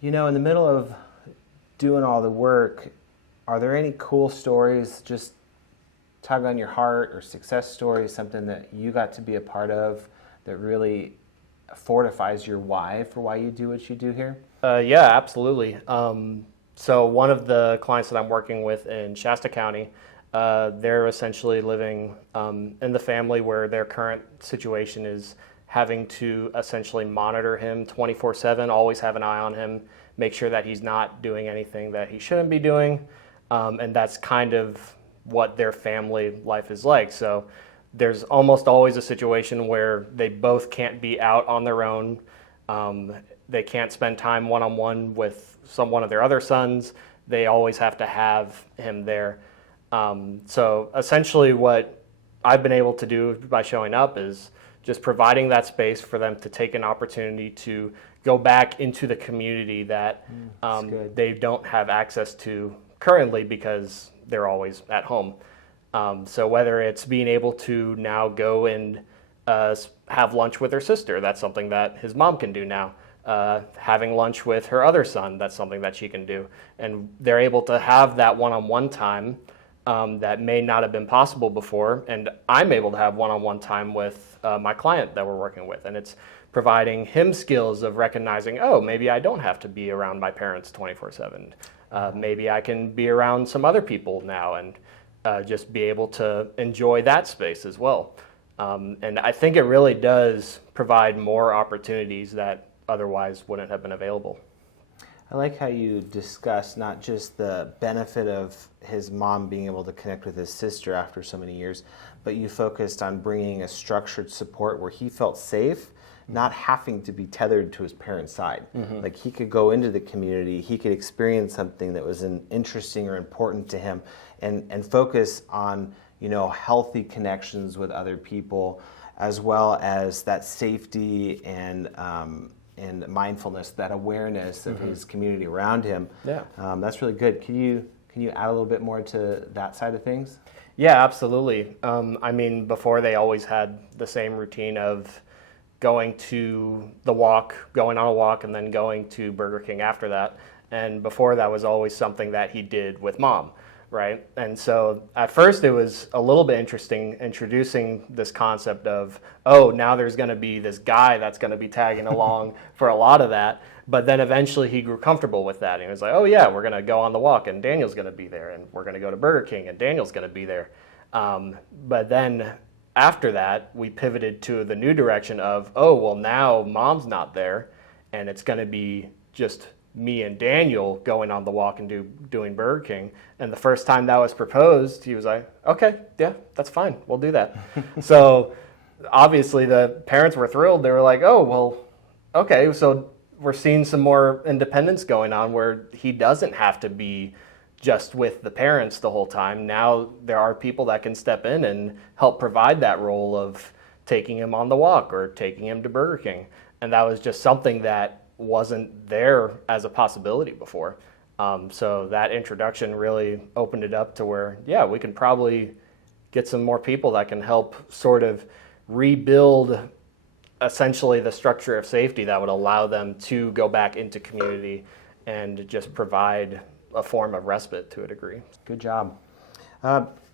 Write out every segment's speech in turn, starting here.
You know, in the middle of doing all the work, are there any cool stories, just tug on your heart, or success stories, something that you got to be a part of that really fortifies your why for why you do what you do here? Yeah, absolutely. So one of the clients that I'm working with in Shasta County, they're essentially living in the family where their current situation is having to essentially monitor him 24/7, always have an eye on him, make sure that he's not doing anything that he shouldn't be doing. And that's kind of what their family life is like. So there's almost always a situation where they both can't be out on their own. They can't spend time one-on-one with one of their other sons. They always have to have him there. So essentially what I've been able to do by showing up is just providing that space for them to take an opportunity to go back into the community that they don't have access to currently because they're always at home. So whether it's being able to now go and have lunch with her sister, that's something that his mom can do now. Having lunch with her other son, that's something that she can do. And they're able to have that one-on-one time that may not have been possible before. And I'm able to have one-on-one time with my client that we're working with. And it's providing him skills of recognizing, oh, maybe I don't have to be around my parents 24/7. Maybe I can be around some other people now and just be able to enjoy that space as well. And I think it really does provide more opportunities that otherwise wouldn't have been available. I like how you discuss not just the benefit of his mom being able to connect with his sister after so many years, but you focused on bringing a structured support where he felt safe, not having to be tethered to his parents' side. Mm-hmm. Like he could go into the community, he could experience something that was interesting or important to him, and focus on, you know, healthy connections with other people, as well as that safety and mindfulness, that awareness of his community around him. Yeah, that's really good. Can you add a little bit more to that side of things? Yeah, absolutely. I mean, before they always had the same routine of going on a walk, and then going to Burger King after that. And before that was always something that he did with mom, right? And so at first it was a little bit interesting introducing this concept of, oh, now there's going to be this guy that's going to be tagging along for a lot of that. But then eventually he grew comfortable with that. And he was like, oh yeah, we're going to go on the walk and Daniel's going to be there, and we're going to go to Burger King and Daniel's going to be there. But then after that, we pivoted to the new direction of, oh, well, now mom's not there, and it's going to be just me and Daniel going on the walk and doing Burger King. And the first time that was proposed, he was like, okay, yeah, that's fine. We'll do that. So obviously the parents were thrilled. They were like, oh, well, okay, so we're seeing some more independence going on where he doesn't have to be just with the parents the whole time. Now there are people that can step in and help provide that role of taking him on the walk or taking him to Burger King. And that was just something that wasn't there as a possibility before. So that introduction really opened it up to where, yeah, we can probably get some more people that can help sort of rebuild essentially the structure of safety that would allow them to go back into community and just provide a form of respite to a degree. Good job.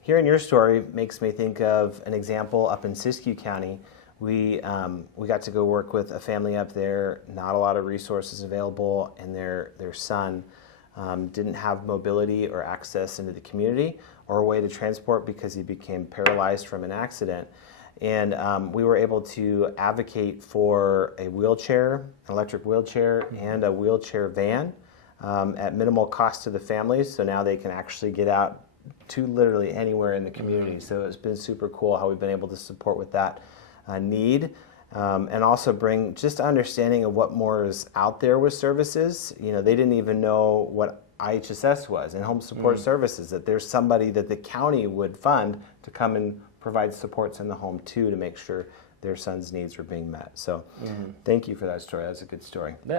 Hearing your story makes me think of an example up in Siskiyou County. We got to go work with a family up there, not a lot of resources available, and their son didn't have mobility or access into the community or a way to transport because he became paralyzed from an accident. And we were able to advocate for a wheelchair, an electric wheelchair, and a wheelchair van at minimal cost to the families, so now they can actually get out to literally anywhere in the community. So it's been super cool how we've been able to support with that need, and also bring just understanding of what more is out there with services. You know, they didn't even know what IHSS was and home support services, that there's somebody that the county would fund to come and provide supports in the home too, to make sure their son's needs were being met. So thank you for that story. That's a good story. Yeah,